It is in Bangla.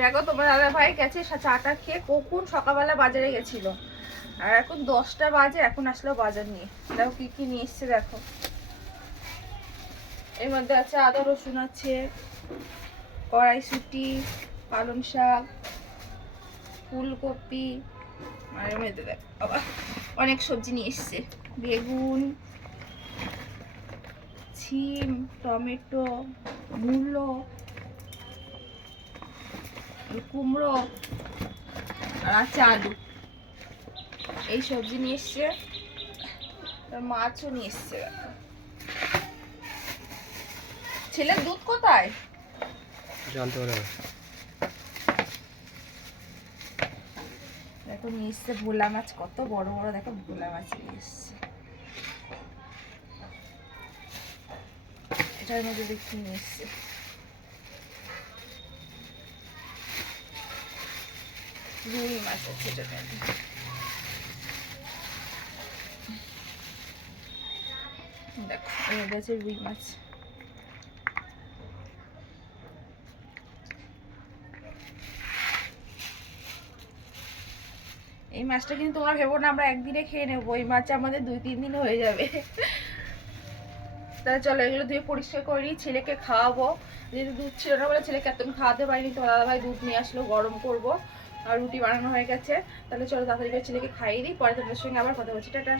দেখো তোমার দাদা ভাই গেছে চাটা খেয়ে কখন সকালবেলা বাজারে গেছিল, আর এখন 10টা বাজে, এখন আসলো বাজার নিয়ে। দেখো কি কি নিয়ে এসছে দেখো। এর মধ্যে আছে আদা রসুন, আছে কড়াইশুঁটি, পালং শাক, ফুলকপি, আর এর মধ্যে দেখো বাবা অনেক সবজি নিয়ে এসছে, বেগুন, সিম, টমেটো, মূলো, কুমড়ো, আর আছে আলু। এই সবজি নিয়ে এসছে, মাছও নিয়ে এসছে। ছেলের দুধ কোথায় জানতে পারে। দেখো নিয়ে এসছে ভোলা মাছ, কত বড় বড় দেখো ভোলা মাছ নিয়ে এসছে। এটার মধ্যে দেখি নিয়ে এসছে রুই মাছ আছে এটার মধ্যে। দেখো এর মধ্যে আছে রুই মাছ। এই মাছটা কিন্তু তোমরা ভেবো না আমরা একদিনে খেয়ে নেবো, এই মাছ আমাদের 2-3 দিন হয়ে যাবে। তাহলে চলো এগুলো ধুয়ে পরিষ্কার করে নিই, ছেলেকে খাওয়াবো। যেহেতু দুধ ছিল না বলে ছেলেকে এতক্ষণ খাওয়াতে পারিনি, তোমার দাদাভাই দুধ নিয়ে আসলো, গরম করবো। আর রুটি বানানো হয়ে গেছে, তাহলে চলো তাড়াতাড়ি করে ছেলেকে খাইয়ে দিই, পরে তোমাদের সঙ্গে আবার কথা বলছি। টাটা।